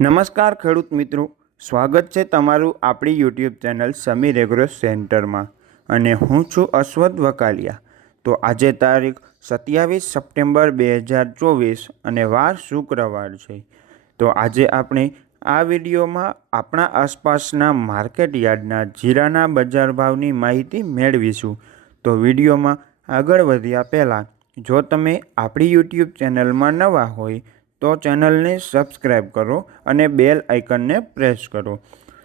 નમસ્કાર ખેડૂત મિત્રો, સ્વાગત છે તમારું આપણી યુટ્યુબ ચેનલ સમીર એગ્રો સેન્ટરમાં અને હું છું અશ્વથ વકાલિયા। તો આજે તારીખ 27 સપ્ટેમ્બર 2024 અને વાર શુક્રવાર છે। તો આજે આપણે આ વિડીયોમાં આપણા આસપાસના માર્કેટ યાર્ડના જીરાના બજાર ભાવની માહિતી મેળવીશું। તો વિડીયોમાં આગળ વધ્યા પહેલાં જો તમે આપણી યુટ્યુબ ચેનલમાં નવા હોય તો ચેનલને સબસ્ક્રાઈબ કરો અને બેલ આઇકનને પ્રેસ કરો।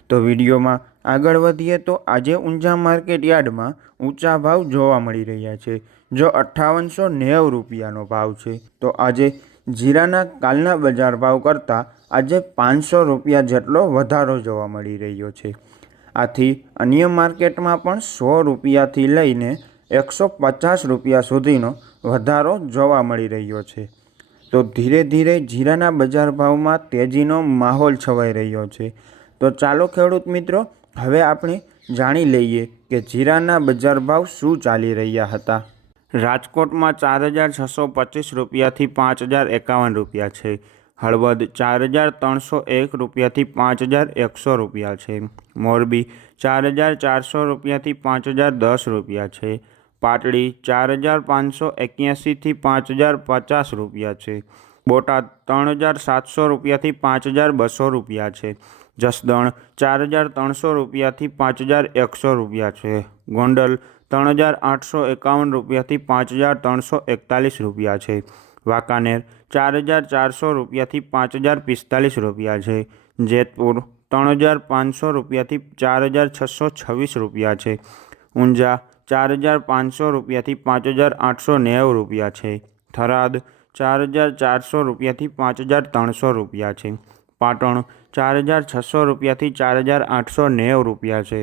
તો વિડીયોમાં આગળ વધીએ તો આજે ઊંઝા માર્કેટ યાર્ડમાં ઊંચા ભાવ જોવા મળી રહ્યા છે। જો 5890 રૂપિયાનો ભાવ છે તો આજે જીરાના કાલના બજાર ભાવ કરતાં આજે 500 રૂપિયા જેટલો વધારો જોવા મળી રહ્યો છે। આથી અન્ય માર્કેટમાં પણ 100 રૂપિયાથી લઈને 150 રૂપિયા સુધીનો વધારો જોવા મળી રહ્યો છે। તો ધીરે ધીરે જીરાના બજાર ભાવમાં તેજીનો માહોલ છવાઈ રહ્યો છે। તો ચાલો ખેડૂત મિત્રો, હવે આપણે જાણી લઈએ કે જીરાના બજાર ભાવ શું ચાલી રહ્યા હતા। રાજકોટમાં 4625 રૂપિયાથી 5051 રૂપિયા છે। હળવદ 4301 રૂપિયાથી 5100 રૂપિયા છે। મોરબી 4400 રૂપિયાથી 5010 રૂપિયા છે। પાટડી 4581થી 5050 રૂપિયા છે। બોટાદ 3700 રૂપિયાથી 5200 રૂપિયા છે। જસદણ 4300 રૂપિયાથી 5100 રૂપિયા છે। ગોંડલ 3851 રૂપિયાથી 5341 રૂપિયા છે। વાંકાનેર 4400 રૂપિયાથી 5045 રૂપિયા છે। જેતપુર 3500 રૂપિયાથી 4626 રૂપિયા છે। ઊંઝા 4500 રૂપિયાથી 5890 રૂપિયા છે। થરાદ 4400 રૂપિયાથી 5300 રૂપિયા છે। પાટણ 4600 રૂપિયાથી 4890 રૂપિયા છે।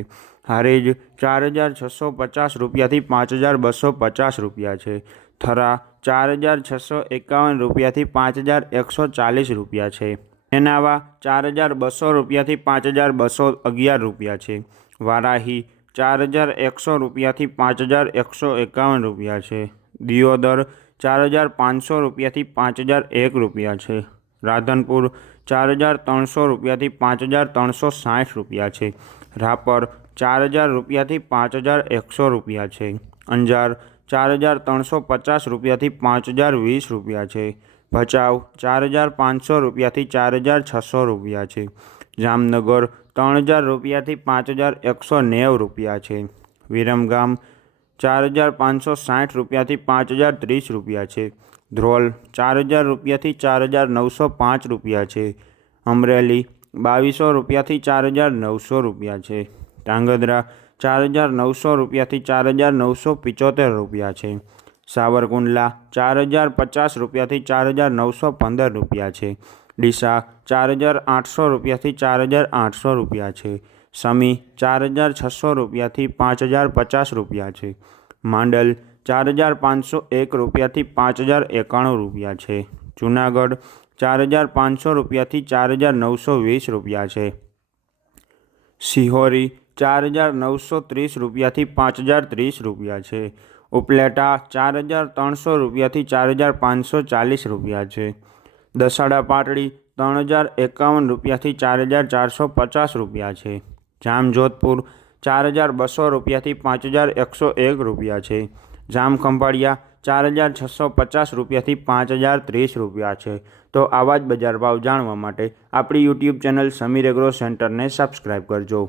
હારીજ 4650 રૂપિયાથી 5250 રૂપિયા છે। થરા 4651 રૂપિયાથી 5140 રૂપિયા છે। નેનાવા 4200 રૂપિયાથી 5211 રૂપિયા છે। વારાહી 4100 રૂપિયાથી 5151 રૂપિયા છે। દિયોદર 4500 રૂપિયાથી 5001 રૂપિયા છે। રાધનપુર 4300 રૂપિયાથી 5360 રૂપિયા છે। રાપર 4000 રૂપિયાથી 5100 રૂપિયા છે। અંજાર 4350 રૂપિયાથી 5020 રૂપિયા છે। ભચાઉ 4500 રૂપિયાથી 4600 રૂપિયા છે। જામનગર 3000 રૂપિયાથી 5190 રૂપિયા છે। વિરમગામ 4560 રૂપિયાથી 5030 રૂપિયા છે। ધ્રોલ 4000 રૂપિયાથી 4905 રૂપિયા છે। અમરેલી 2200 રૂપિયાથી 4900 રૂપિયા છે। ધાંગધ્રા 4900 રૂપિયાથી 4975 રૂપિયા છે। સાવરકુંડલા 4050 રૂપિયાથી 4915 રૂપિયા છે। ડીસા 4800 રૂપિયાથી 4800 રૂપિયા છે। સમી 4600 રૂપિયાથી 5050 રૂપિયા છે। માંડલ 4501 રૂપિયાથી 5091 રૂપિયા છે। જૂનાગઢ 4500 રૂપિયાથી 4920 રૂપિયા છે। સિહોરી 4930 રૂપિયાથી 5030 રૂપિયા છે। ઉપલેટા 4300 રૂપિયાથી 4540 રૂપિયા છે। દસાડા પાટડી 3051 રૂપિયાથી 4450 રૂપિયા છે। જામજોધપુર 4200 રૂપિયાથી 5101 રૂપિયા છે। જામખંભાળિયા 4650 રૂપિયાથી 5030 રૂપિયા છે। તો આવા જ બજાર ભાવ જાણવા માટે આપણી યુટ્યુબ ચેનલ સમીર એગ્રો સેન્ટરને સબસ્ક્રાઈબ કરજો।